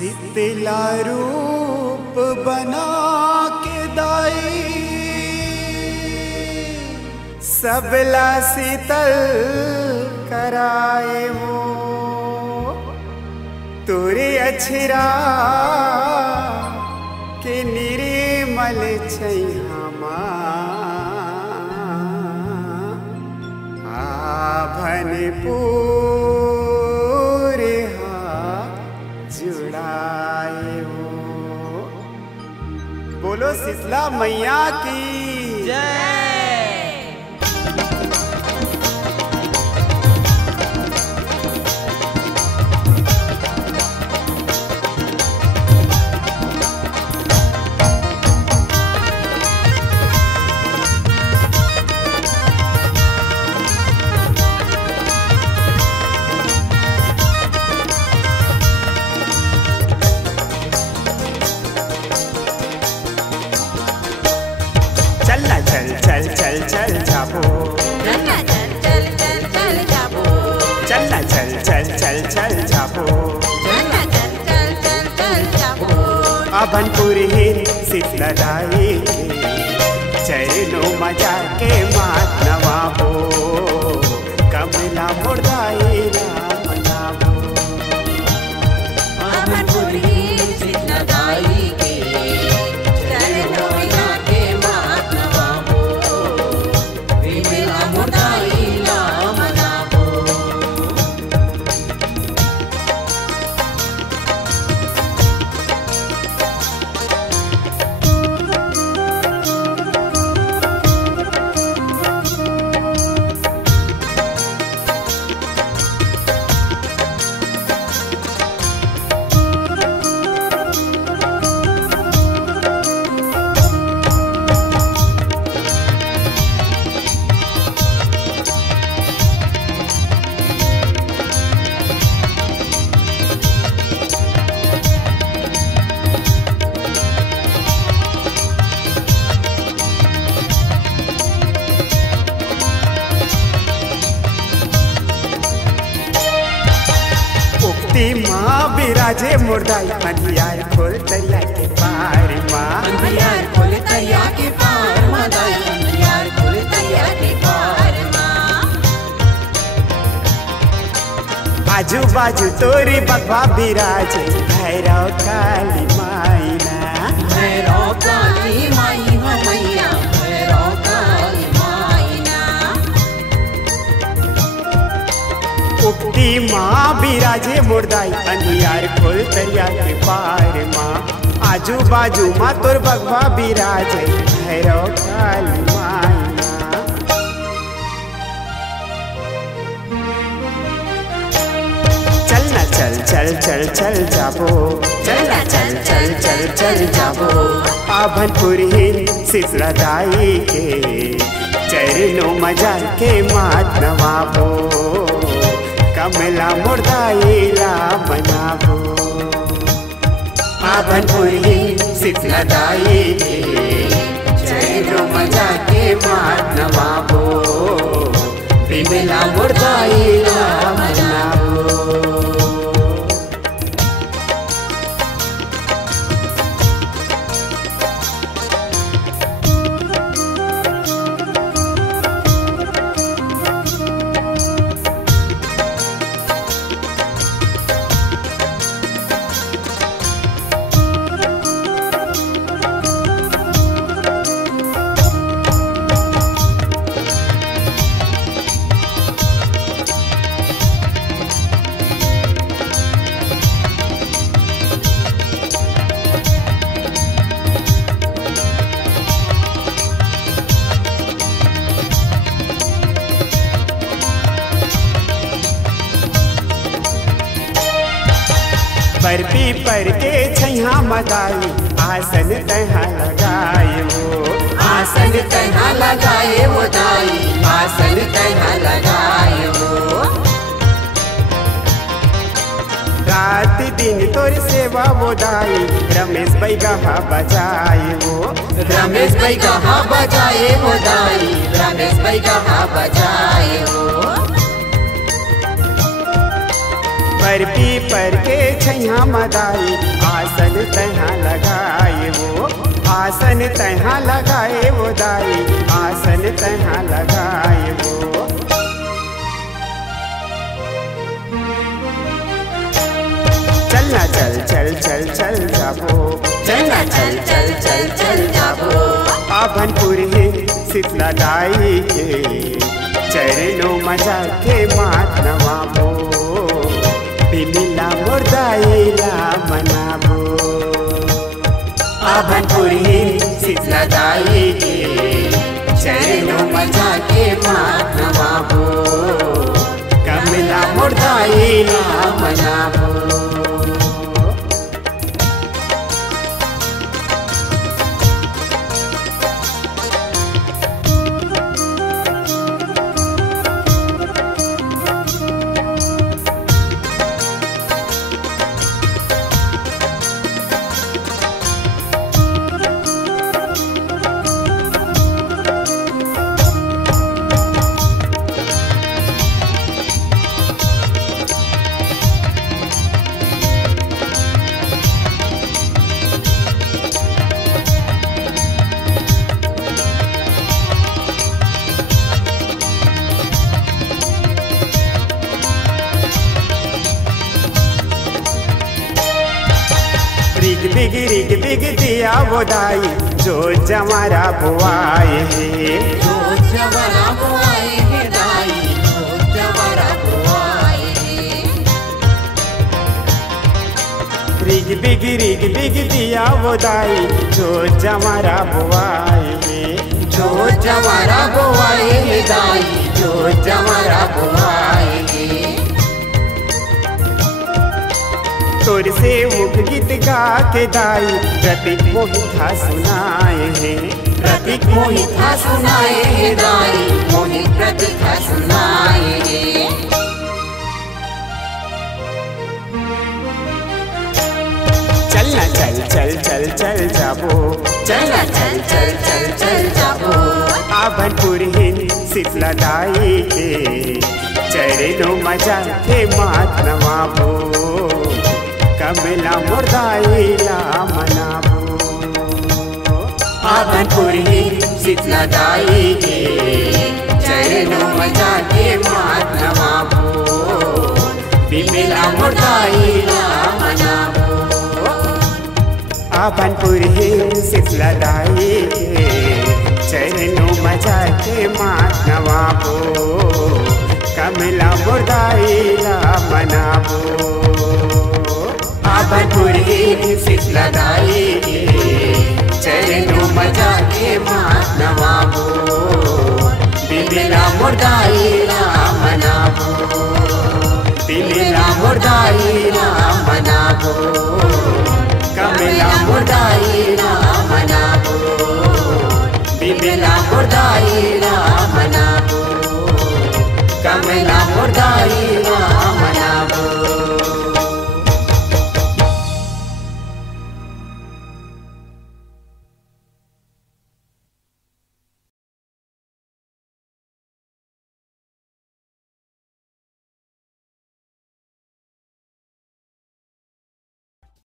शीतला रूप बना के दाई सबला शीतल कराए वो तुरे अछरा के निर्मल छैहमा आभन पूरे जुड़ाए हो। बोलो शीतला मैया की जय। चल चल चल जाबो चलना चल चल चल चल जाबो चलना चल चल चल चल जाबो चलना चल चल चल चल जाबो अभनपुरी शीतला दाई चैनो मजा के मात नवाबो कमला मुर्दाई राम नाबो अभनपुरी शीतला दाई के चरणों में जाके मात नवाबो विमला मुर्दाई नाम नाबो। माँ बिराजे मुर्दाई अंधियार खोल तरिया के पार माँ अंधियार खोल तरिया के पार माँ दाई अंधियार खोल तरिया के पार माँ। आजू बाजू तोरी बगवा बिराजे भैरव काली माईना भैरव काली माई हो मैया भैरव काली माईना। उक्ति माँ बिराजे मुर्दाई अंधियार खोल तरिया के पार माँ आजू बाजू माँ तोर बगवा बिराजे भैरव काली माईना। चलना चल चल चल चल जाबो चलना चल चल चल चल जाबो अभनपुरी शीतला दाई के चरणों मजा के मात नवाबो कमला मुर्दाई राम नाबो अभनपुरी शीतला दाई के चरणों मजा के मात नवाबो विमला मुर्दाई राम नाबो। बर्फी पर के छैया मदाई आसन तहा लगाए वो आसन तहा लगाए वो दाई आसन तहा लगाए वो। रात दिन तोर सेवा वो दाई रमेश भाई गहा बजाए वो रमेश भाई गहा बजाए वो दाई रमेश भाई गहा बजाए वो। बर्फी पर के छैया मदाई आसन तहाँ लगाए वो, आसन तहाँ लगाए वो दाई, आसन तहाँ लगाए वो। चलना चल चल चल चल जाबो, चलना चल चल चल चल जाबो। आभनपुर ही शीतला दाई के चरणों मजा के मात नवाबो, बिमिला मुर्दाईला मनाबो। आभनपुर ही शीतला दाई के चरणों मजा के मात नवाबो, कमला मुर्दाईला मनाबो। रिग बिग दिया वो दाई जो जमारा बुआए है, जो जवारा बुआए है दाई, जो जवारा बुआए है। रिग बिग दिया वो दाई जो जमारा बुआए है, जो जवारा बुआए है दाई, जो जवारा बुआए है। तोर से मुख गीत गा के दाई प्रतीक मोहिता सुनाए हैं, प्रतीक मोहिता सुनाए है दाई, मोहित प्रतीक सुनाए है। चलना चल चल चल चल जाबो, चलना चल चल चल चल जाबो। आभनपुर ही शीतला दाई के चरणों मजा के मात नवाबो, कमला मुर्दाईला मनाबो। आभनपुर ही शीतला दाई के चरणों मजा के मात नवाबो, बिमिला मुर्दाईला मनाबो। आभनपुर ही शीतला दाई के चरणों मजा के मात नवाबो, कमला मुर्दाईला मनाबो। आभनपुर ही शीतला दाई के चरणों मजा के मात नवाबो, बिमिला मुर्दाईला मनाबो, बिमिला मुर्दाईला मनाबो, कमला मुर्दाईला मनाबो, बिमिला मुर्दाईला